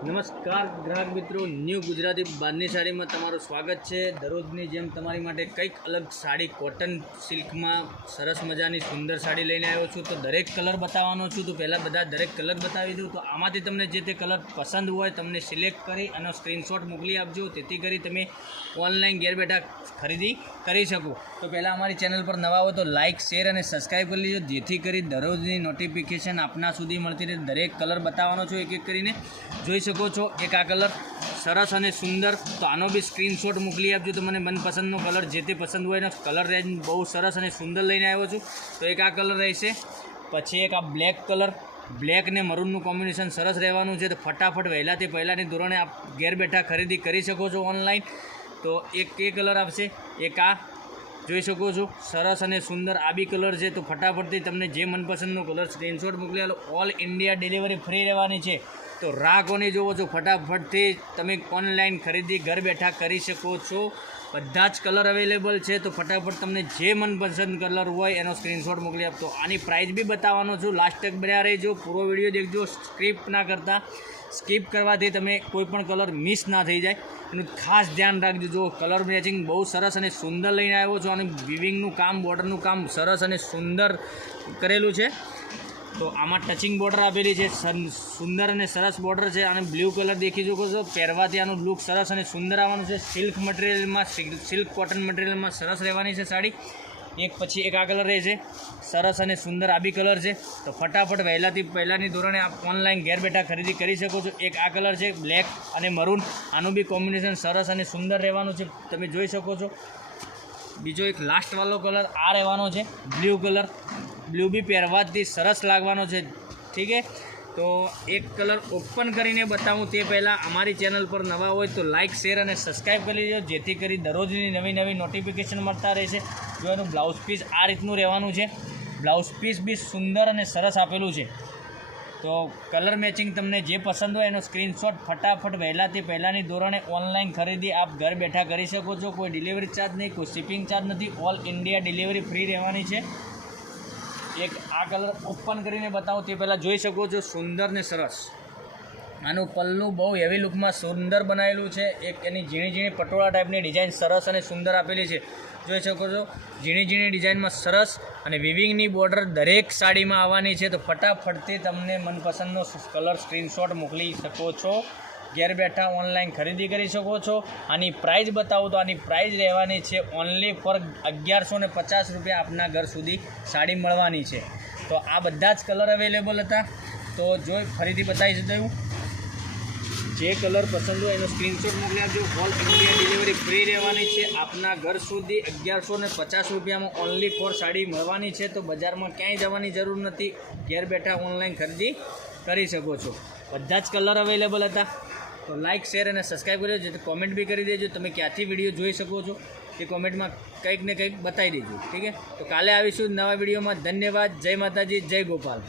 નમસ્કાર ગ્રાહક મિત્રો, ન્યૂ ગુજરાતી બાંધણી સાડીમાં તમારું સ્વાગત છે। દરરોજની જેમ તમારી માટે કંઈક અલગ સાડી કોટન સિલ્કમાં સરસ મજાની સુંદર સાડી લઈને આવ્યો છું। તો દરેક કલર બતાવવાનો છું। તો પહેલાં દરેક કલર બતાવી દઉં। તો આમાંથી તમને જે તે કલર પસંદ હોય તમને સિલેક્ટ કરી અને સ્ક્રીનશોટ મોકલી આપજો, તેથી કરી તમે ઓનલાઈન ઘેર બેઠા ખરીદી કરી શકો। તો પહેલાં અમારી ચેનલ પર નવા હો તો લાઇક, શેર અને સબસ્ક્રાઈબ કરી લેજો, જેથી કરી દરરોજની નોટિફિકેશન આપના સુધી મળતી રહે। દરેક કલર બતાવવાનો છું એક એક કરીને, જોઈ શકો છો। એક આ કલર સરસ અને સુંદર, તો આનો બી સ્ક્રીનશોટ મોકલી આપજો। તો મને મનપસંદનો કલર જે તે પસંદ હોય ને, કલર રેન્જ બહુ સરસ અને સુંદર લઈને આવ્યો છું। તો એક આ કલર રહેશે, પછી એક આ બ્લેક કલર, બ્લેક ને મરૂનનું કોમ્બિનેશન સરસ રહેવાનું છે। તો ફટાફટ વહેલાથી પહેલાંની ધોરણે આપ ઘેર બેઠા ખરીદી કરી શકો છો ઓનલાઈન। તો એક એ કલર આવશે, એક આ જોઈ શકો છો સરસ અને સુંદર આ બી કલર છે। તો ફટાફટથી તમને જે મનપસંદનો કલર સ્ક્રીનશોટ મોકલી આલો। ઓલ ઇન્ડિયા ડિલિવરી ફ્રી રહેવાની છે। તો રાહ કોને જોવો છો, ફટાફટથી તમે ઓનલાઈન ખરીદી ઘર બેઠા કરી શકો છો। બધા જ કલર અવેલેબલ છે। તો ફટાફટ તમને જે મનપસંદ કલર હોય એનો સ્ક્રીનશોટ મોકલી આપતો। આની પ્રાઇસ બી બતાવવાનો છું, લાસ્ટ તક બન્યા રહેજો, પૂરો વિડીયો દેખજો, સ્કીપ ના કરતા। સ્કીપ કરવાથી તમે કોઈ પણ કલર મિસ ના થઈ જાય, એનું ખાસ ધ્યાન રાખજો। જો કલર મેચિંગ બહુ સરસ અને સુંદર લઈને આવ્યો છો, અને વિવિંગનું કામ, બોર્ડરનું કામ સરસ અને સુંદર કરેલું છે। તો આમાં ટચિંગ બોર્ડર આપેલી છે, સુંદર અને સરસ બોર્ડર છે। અને બ્લુ કલર દેખી શકો છો, પહેરવાથી આનું લુક સરસ અને સુંદર આવવાનું છે। સિલ્ક મટીરિયલમાં, સિલ્ક કોટન મટીરિયલમાં સરસ રહેવાની છે સાડી। એક પછી એક આ કલર રહેશે, સરસ અને સુંદર આ બી કલર છે। તો ફટાફટ વહેલાથી પહેલાંની ધોરણે આપ ઓનલાઈન ઘેર બેઠા ખરીદી કરી શકો છો। એક આ કલર છે બ્લેક અને મરૂન, આનું બી કોમ્બિનેશન સરસ અને સુંદર રહેવાનું છે, તમે જોઈ શકો છો। બીજો એક લાસ્ટવાળો કલર આ રહેવાનો છે બ્લુ કલર, બ્લુ બી પહેરવાથી સરસ લાગવાનો છે, ઠીક છે। તો એક કલર ઓપન કરીને બતાવું તે પહેલાં અમારી ચેનલ પર નવા હોય તો લાઇક, શેર અને સબસ્ક્રાઈબ કરી લેજો, જેથી કરી દરરોજની નવી નોટિફિકેશન મળતા રહેશે। જો એનું બ્લાઉઝ પીસ આ રીતનું રહેવાનું છે, બ્લાઉઝ પીસ બી સુંદર અને સરસ આપેલું છે। તો કલર મેચિંગ તમને જે પસંદ હોય એનો સ્ક્રીનશોટ ફટાફટ વહેલાથી પહેલાંની ધોરણે ઓનલાઈન ખરીદી આપ ઘર બેઠા કરી શકો છો। કોઈ ડિલિવરી ચાર્જ નહીં, કોઈ શિપિંગ ચાર્જ નથી, ઓલ ઇન્ડિયા ડિલિવરી ફ્રી રહેવાની છે। એક આ કલર ઓપન કરીને બતાવું તે પહેલાં જોઈ શકો છો, સુંદર ને સરસ આનું પલ્લું બહુ હેવી લુકમાં સુંદર બનાવેલું છે। એક એની ઝીણી ઝીણી પટોળા ટાઈપની ડિઝાઇન સરસ અને સુંદર આપેલી છે, જોઈ શકો છો। ઝીણી ઝીણી ડિઝાઇનમાં સરસ અને વિવિંગની બોર્ડર દરેક સાડીમાં આવવાની છે। તો ફટાફટથી તમને મનપસંદનો કલર સ્ક્રીનશોટ મોકલી શકો છો, ઘેર બેઠા ઓનલાઈન ખરીદી કરી શકો છો। આની પ્રાઇસ બતાવું તો આની પ્રાઇસ રહેવાની છે ઓનલી ફોર 1150 રૂપિયા આપના ઘર સુધી સાડી મળવાની છે। તો આ બધા જ કલર અવેલેબલ હતા। તો જો ફરીથી બતાવી દઉં, જે કલર પસંદ હોય એનો સ્ક્રીનશોટ મોકલી આપજો। ઓલ ઇન્ડિયા ડિલિવરી ફ્રી રહેવાની છે આપના ઘર સુધી। 1150 રૂપિયામાં ઓનલી ફોર સાડી મળવાની છે। તો બજારમાં ક્યાંય જવાની જરૂર નથી, ઘેર બેઠા ઓનલાઈન ખરીદી કરી શકો છો। બધા જ કલર અવેલેબલ હતા। તો લાઇક, શેર અને સબસ્ક્રાઈબ કરજો, જેથી કોમેન્ટ બી કરી દેજો, તમે ક્યાંથી વિડીયો જોઈ શકો છો એ કોમેન્ટમાં કંઈક ને કંઈક બતાવી દેજો, ઠીક છે। તો કાલે આવીશું નવા વિડીયોમાં। ધન્યવાદ, જય માતાજી, જય ગોપાલ।